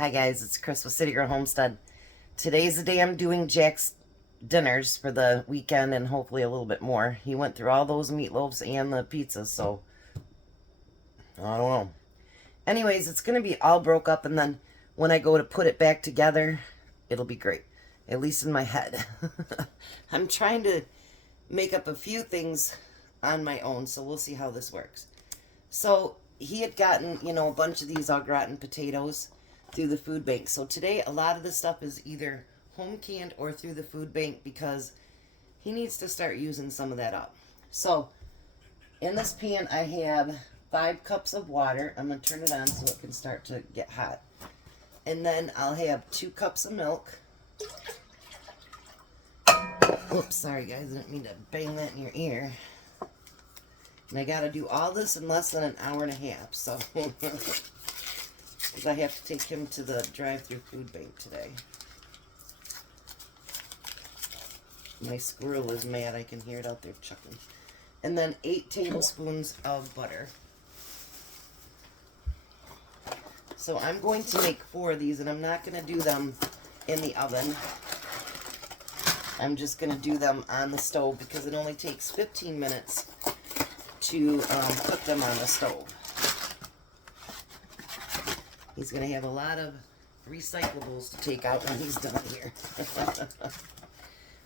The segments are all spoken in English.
Hi guys, it's Chris with Citygirlhomestead. Today's the day I'm doing Jack's dinners for the weekend and hopefully a little bit more. He went through all those meatloaves and the pizzas, so I don't know. Anyways, it's going to be all broke up, and then when I go to put it back together, it'll be great. At least in my head. I'm trying to make up a few things on my own, so we'll see how this works. So he had gotten, a bunch of these au gratin potatoes through the food bank. So today a lot of the stuff is either home canned or through the food bank because he needs to start using some of that up. So in this pan I have 5 cups of water. I'm going to turn it on so it can start to get hot. And then I'll have 2 cups of milk. Oops, sorry guys, I didn't mean to bang that in your ear. And I got to do all this in less than an hour and a half, so because I have to take him to the drive-through food bank today. My squirrel is mad. I can hear it out there chuckling. And then 8 tablespoons of butter. So I'm going to make 4 of these, and I'm not going to do them in the oven. I'm just going to do them on the stove because it only takes 15 minutes to cook them on the stove. He's going to have a lot of recyclables to take out when he's done here.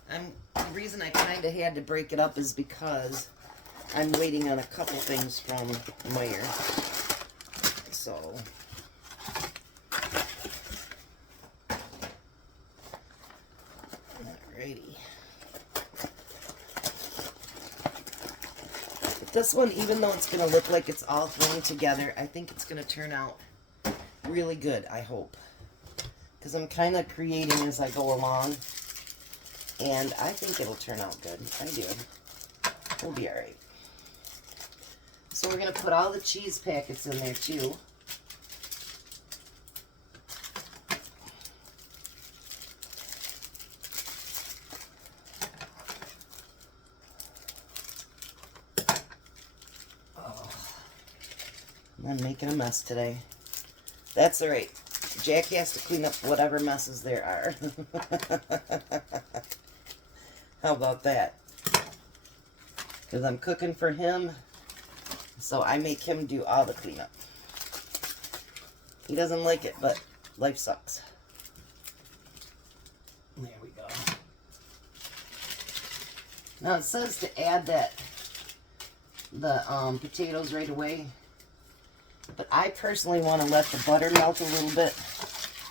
The reason I kind of had to break it up is because I'm waiting on a couple things from Meyer. So alrighty. This one, even though it's going to look like it's all thrown together, I think it's going to turn out really good, I hope. Because I'm kind of creating as I go along. And I think it'll turn out good. I do. We'll be alright. So we're going to put all the cheese packets in there too. I'm making a mess today. That's alright. Jack has to clean up whatever messes there are. How about that? Because I'm cooking for him, so I make him do all the cleanup. He doesn't like it, but life sucks. There we go. Now it says to add the potatoes right away. But I personally want to let the butter melt a little bit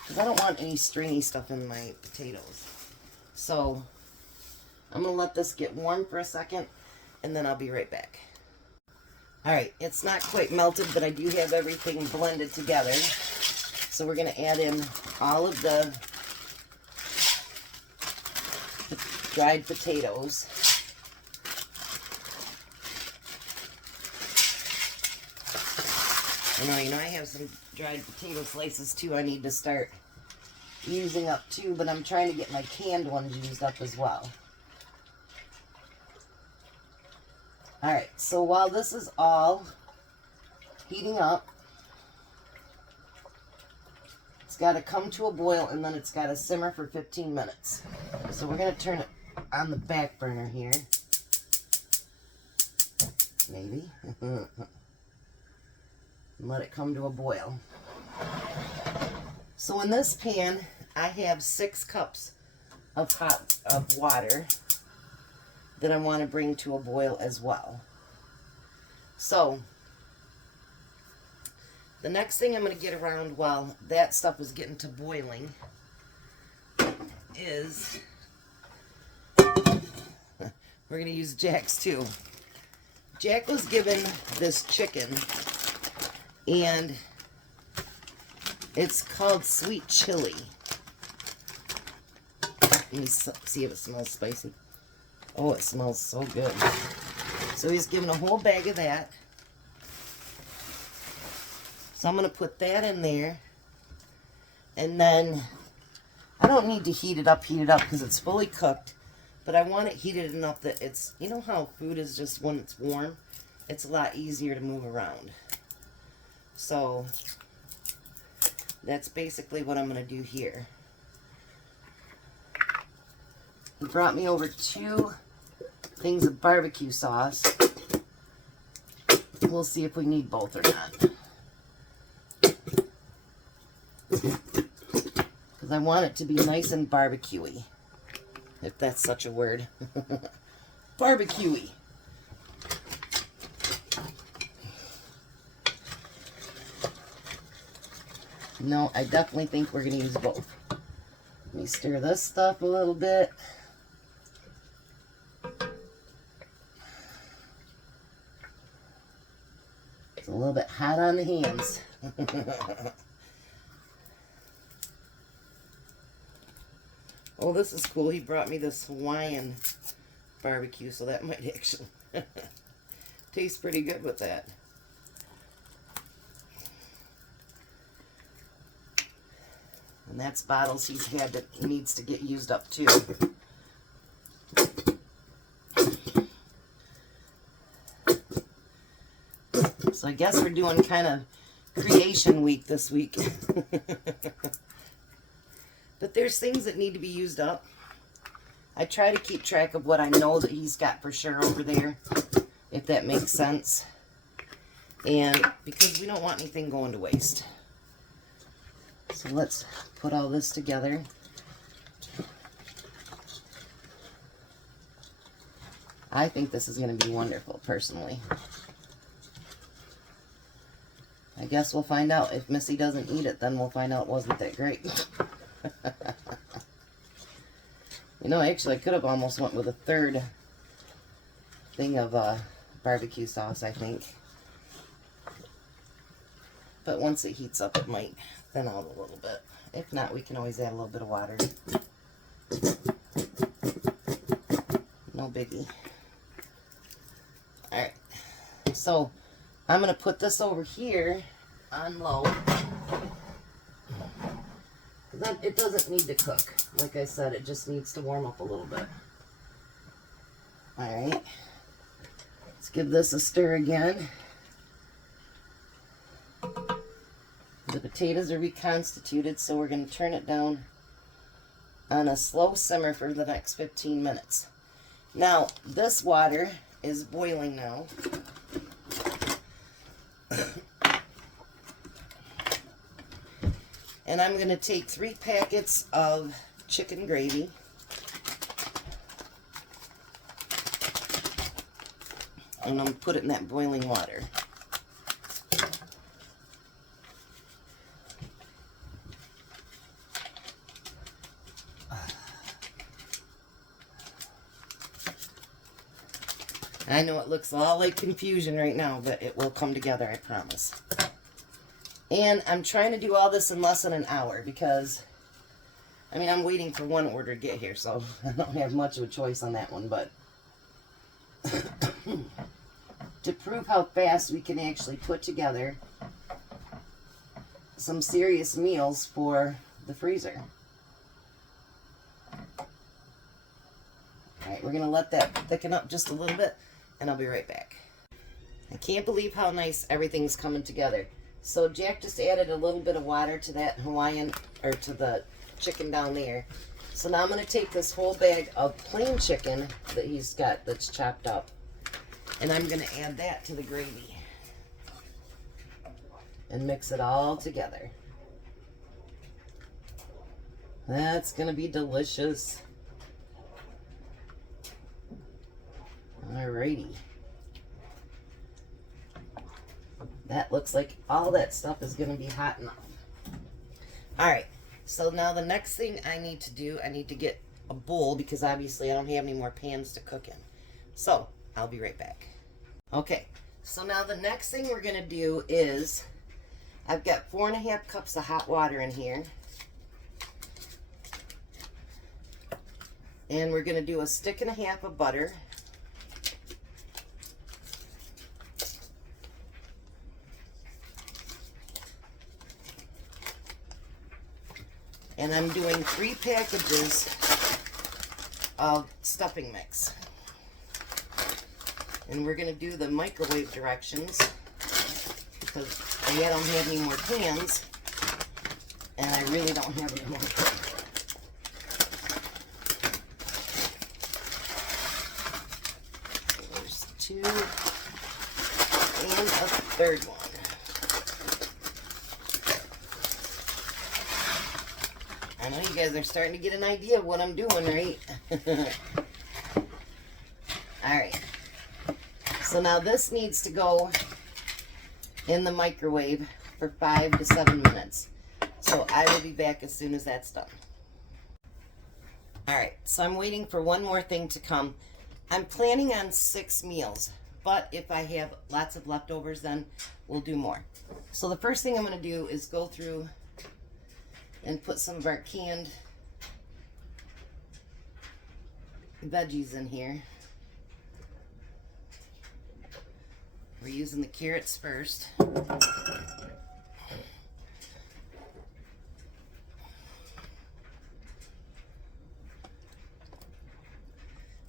because I don't want any stringy stuff in my potatoes. So I'm going to let this get warm for a second and then I'll be right back. Alright, it's not quite melted, but I do have everything blended together. So we're going to add in all of the dried potatoes. I know I have some dried potato slices too I need to start using up too, but I'm trying to get my canned ones used up as well. Alright, so while this is all heating up, it's got to come to a boil and then it's got to simmer for 15 minutes. So we're going to turn it on the back burner here. Maybe. And let it come to a boil. So in this pan, I have 6 cups of water that I want to bring to a boil as well. So the next thing I'm going to get around while that stuff is getting to boiling is we're going to use Jack's too. Jack was given this chicken, and it's called sweet chili. Let me see if it smells spicy. Oh, it smells so good. So he's given a whole bag of that. So I'm going to put that in there. And then I don't need to heat it up because it's fully cooked. But I want it heated enough that it's, you know how food is just when it's warm? It's a lot easier to move around. So that's basically what I'm going to do here. He brought me over 2 things of barbecue sauce. We'll see if we need both or not. Because I want it to be nice and barbecue-y, if that's such a word. Barbecue-y. No, I definitely think we're going to use both. Let me stir this stuff a little bit. It's a little bit hot on the hands. Oh, this is cool. He brought me this Hawaiian barbecue, so that might actually taste pretty good with that. And that's bottles he's had that needs to get used up too. So I guess we're doing kind of creation week this week. But there's things that need to be used up. I try to keep track of what I know that he's got for sure over there, if that makes sense. And because we don't want anything going to waste. So let's put all this together. I think this is going to be wonderful, personally. I guess we'll find out. If Missy doesn't eat it, then we'll find out it wasn't that great. You know, actually, I could have almost went with a 3rd thing of barbecue sauce, I think. But once it heats up, it might thin out a little bit. If not, we can always add a little bit of water. No biggie. Alright. So, I'm going to put this over here on low. It doesn't need to cook. Like I said, it just needs to warm up a little bit. Alright. Let's give this a stir again. The potatoes are reconstituted, so we're going to turn it down on a slow simmer for the next 15 minutes. Now, this water is boiling now. And I'm going to take 3 packets of chicken gravy. And I'm going to put it in that boiling water. I know it looks all like confusion right now, but it will come together, I promise. And I'm trying to do all this in less than an hour because, I mean, I'm waiting for one order to get here, so I don't have much of a choice on that one, but to prove how fast we can actually put together some serious meals for the freezer. Alright, we're going to let that thicken up just a little bit, and I'll be right back. I can't believe how nice everything's coming together. So Jack just added a little bit of water to that Hawaiian, or to the chicken down there. So now I'm going to take this whole bag of plain chicken that he's got that's chopped up, and I'm going to add that to the gravy and mix it all together. That's going to be delicious. Alrighty. That looks like all that stuff is going to be hot enough. Alright, so now the next thing I need to do, I need to get a bowl because obviously I don't have any more pans to cook in. So, I'll be right back. Okay, so now the next thing we're going to do is, I've got 4.5 cups of hot water in here. And we're going to do a 1.5 sticks of butter. And I'm doing 3 packages of stuffing mix. And we're going to do the microwave directions because I don't have any more pans. And I really don't have any more. There's two and a third one. I know you guys are starting to get an idea of what I'm doing, right? Alright. So now this needs to go in the microwave for 5 to 7 minutes. So I will be back as soon as that's done. Alright, so I'm waiting for one more thing to come. I'm planning on 6 meals, but if I have lots of leftovers, then we'll do more. So the first thing I'm going to do is go through and put some of our canned veggies in here. We're using the carrots first.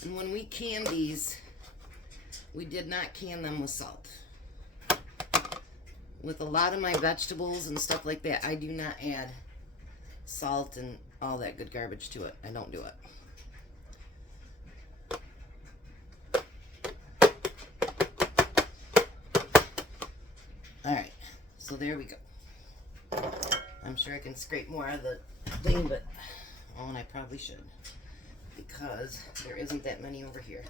And when we can these, we did not can them with salt. With a lot of my vegetables and stuff like that, I do not add salt and all that good garbage to it. I don't do it. Alright, so there we go. I'm sure I can scrape more out of the thing, but, oh, and I probably should, because there isn't that many over here.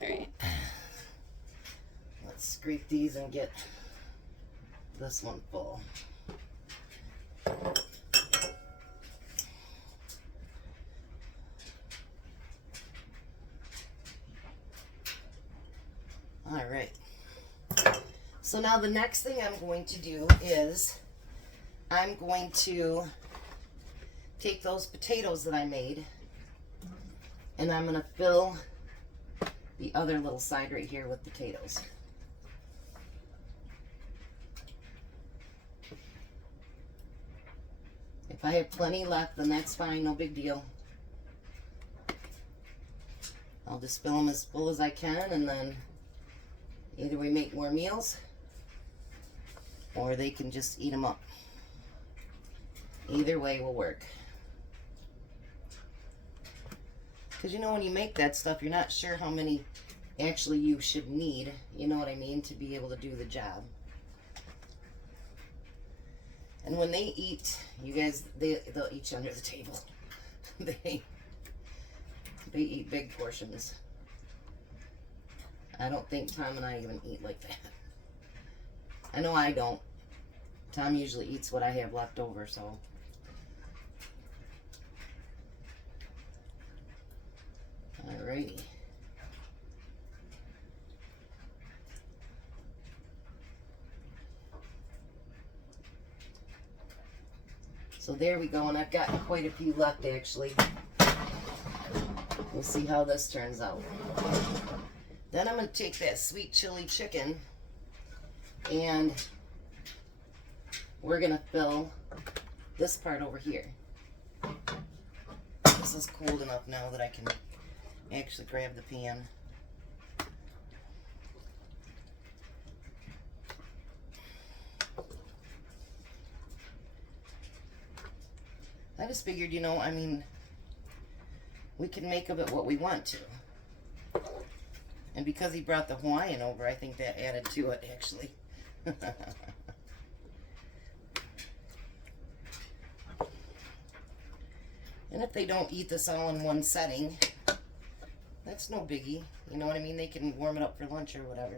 Alright, let's scrape these and get this one full. All right. So now the next thing I'm going to do is I'm going to take those potatoes that I made and I'm going to fill the other little side right here with potatoes. If I have plenty left, then that's fine, no big deal. I'll just fill them as full as I can, and then either we make more meals or they can just eat them up. Either way will work. Because you know, when you make that stuff, you're not sure how many actually you should need, you know what I mean, to be able to do the job. And when they eat, you guys, they'll eat you under the table. They eat big portions. I don't think Tom and I even eat like that. I know I don't. Tom usually eats what I have left over, so. Alrighty. So there we go, and I've got quite a few left actually. We'll see how this turns out. Then I'm going to take that sweet chili chicken and we're going to fill this part over here. This is cold enough now that I can actually grab the pan. I just figured, you know, I mean, we can make of it what we want to. And because he brought the Hawaiian over, I think that added to it, actually. And if they don't eat this all in one setting, that's no biggie. You know what I mean? They can warm it up for lunch or whatever.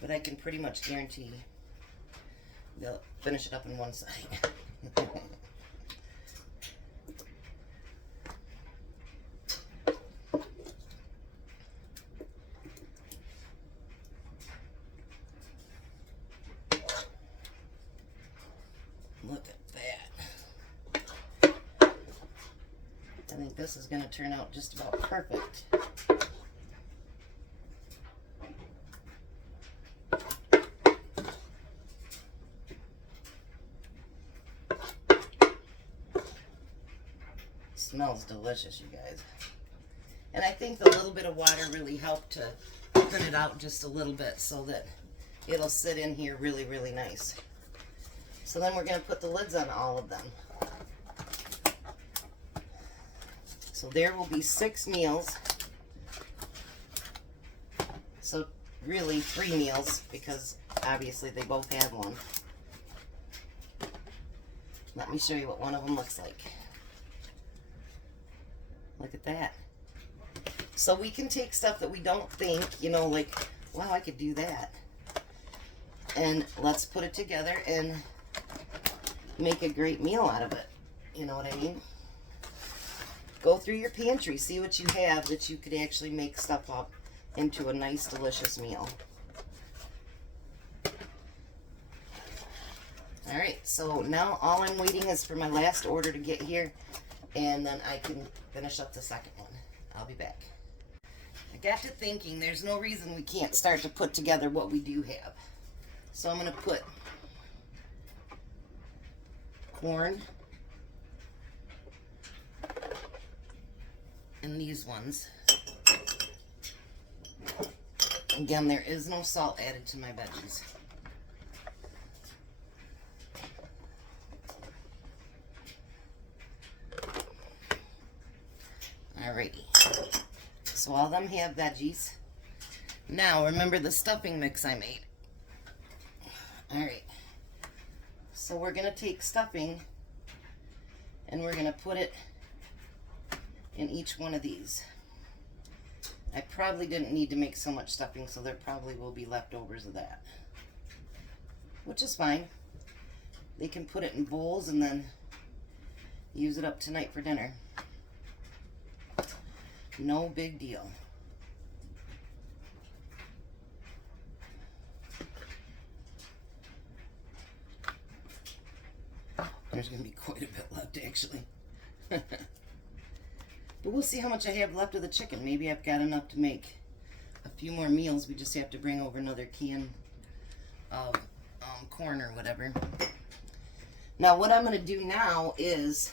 But I can pretty much guarantee they'll finish it up in one setting. Look at that. I think this is going to turn out just about perfect. Smells delicious, you guys. And I think the little bit of water really helped to open it out just a little bit so that it'll sit in here really, really nice. So then we're going to put the lids on all of them. So there will be 6 meals. So really 3 meals, because obviously they both have one. Let me show you what one of them looks like. Look at that. So we can take stuff that we don't think, you know, like, wow, I could do that. And let's put it together and make a great meal out of it. You know what I mean? Go through your pantry, see what you have that you could actually make stuff up into a nice, delicious meal. All right, so now all I'm waiting is for my last order to get here, and then I can finish up the second one. I'll be back. I got to thinking there's no reason we can't start to put together what we do have. So I'm going to put corn in these ones. Again, there is no salt added to my veggies. Alrighty. So all of them have veggies. Now, remember the stuffing mix I made. Alright. So we're going to take stuffing and we're going to put it in each one of these. I probably didn't need to make so much stuffing, so there probably will be leftovers of that. Which is fine. They can put it in bowls and then use it up tonight for dinner. No big deal. There's going to be quite a bit left, actually. But we'll see how much I have left of the chicken. Maybe I've got enough to make a few more meals. We just have to bring over another can of corn or whatever. Now, what I'm going to do now is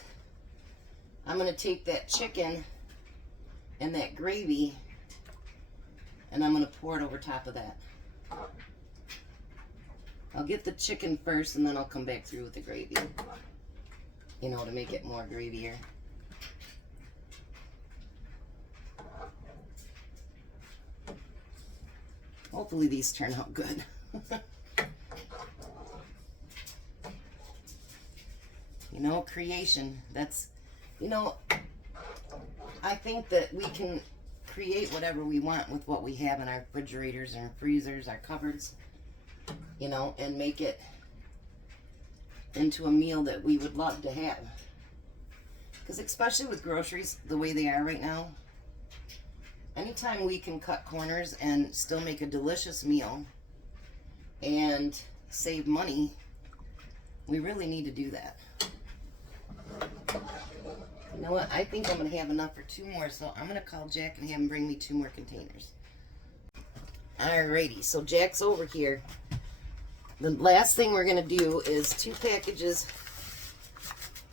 I'm going to take that chicken and that gravy, and I'm going to pour it over top of that. I'll get the chicken first, and then I'll come back through with the gravy, you know, to make it more gravier. Hopefully these turn out good. You know, creation, that's, you know, I think that we can create whatever we want with what we have in our refrigerators and our freezers, our cupboards, you know, and make it into a meal that we would love to have. Because especially with groceries the way they are right now, anytime we can cut corners and still make a delicious meal and save money, we really need to do that. You know what? I think I'm going to have enough for 2 more, so I'm going to call Jack and have him bring me 2 more containers. Alrighty, so Jack's over here. The last thing we're going to do is 2 packages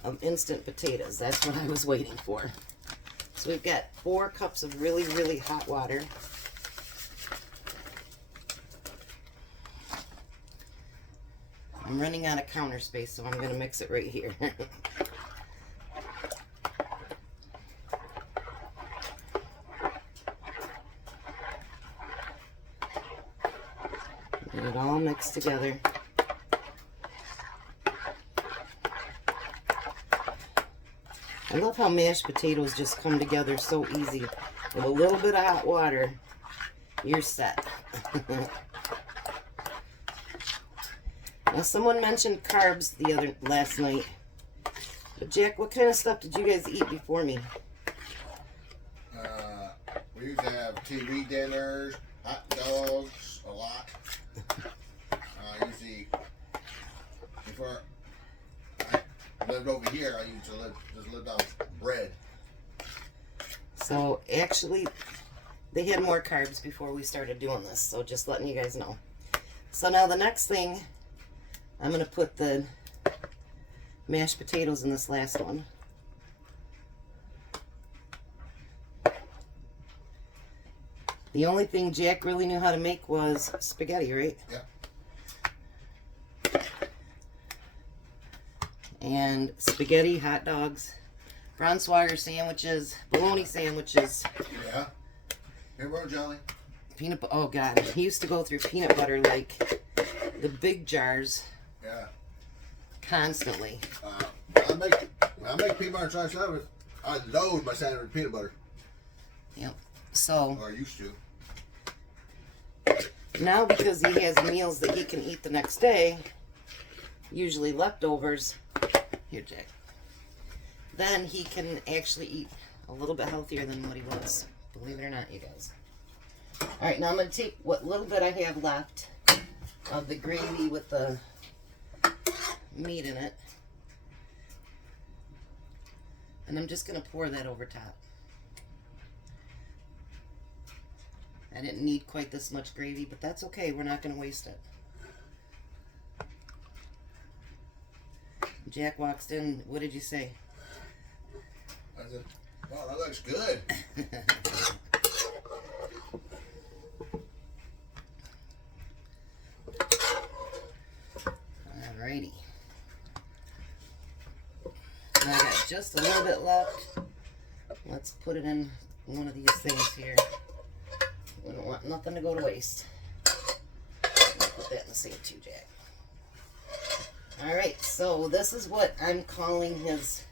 of instant potatoes. That's what I was waiting for. So we've got 4 cups of really, really hot water. I'm running out of counter space, so I'm going to mix it right here. Get it all mixed together. I love how mashed potatoes just come together so easy. With a little bit of hot water, you're set. Now, someone mentioned carbs last night. But Jack, what kind of stuff did you guys eat before me? We used to have TV dinners, hot dogs, a lot. Usually, before I lived over here, I used to just live on bread. So actually, they had more carbs before we started doing this. So just letting you guys know. So now the next thing, I'm going to put the mashed potatoes in this last one. The only thing Jack really knew how to make was spaghetti, right? Yeah. And spaghetti, hot dogs, Braunschweiger sandwiches, bologna sandwiches. Yeah. Here, bro, Jolly. Peanut butter. Oh, God. He used to go through peanut butter like the big jars. Yeah. Constantly. I make peanut butter and sandwich. I load my sandwich with peanut butter. Yep. So. Or I used to. Now, because he has meals that he can eat the next day, usually leftovers. Here, Jack. Then he can actually eat a little bit healthier than what he was. Believe it or not, you guys. Alright, now I'm going to take what little bit I have left of the gravy with the meat in it. And I'm just going to pour that over top. I didn't need quite this much gravy, but that's okay. We're not going to waste it. Jack walks in. What did you say? I said, wow, that looks good. Alrighty. Now I got just a little bit left. Let's put it in one of these things here. We don't want nothing to go to waste. Put that in the sink too, Jack. Alright, so this is what I'm calling his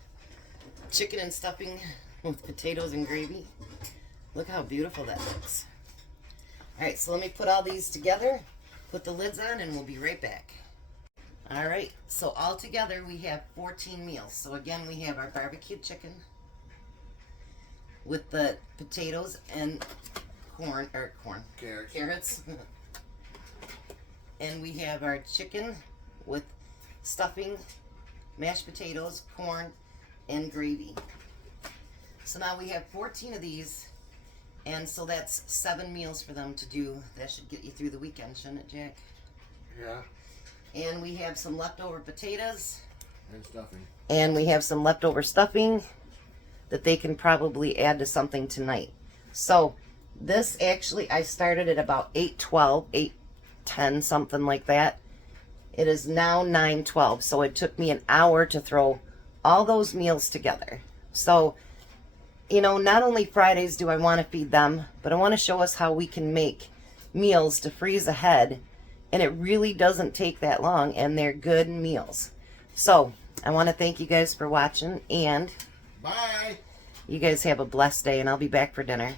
chicken and stuffing with potatoes and gravy. Look how beautiful that looks. Alright, so let me put all these together, put the lids on, and we'll be right back. Alright, so all together we have 14 meals. So again, we have our barbecued chicken with the potatoes and carrots. And we have our chicken with stuffing, mashed potatoes, corn, and gravy. So now we have 14 of these, and so that's 7 meals for them to do. That should get you through the weekend, shouldn't it, Jack? Yeah. And we have some leftover potatoes. And stuffing. And we have some leftover stuffing that they can probably add to something tonight. So this actually, I started at about 8:12, 8:10, something like that. It is now 9:12, so it took me an hour to throw all those meals together. So, you know, not only Fridays do I want to feed them, but I want to show us how we can make meals to freeze ahead, and it really doesn't take that long, and they're good meals. So, I want to thank you guys for watching, and bye. You guys have a blessed day, and I'll be back for dinner.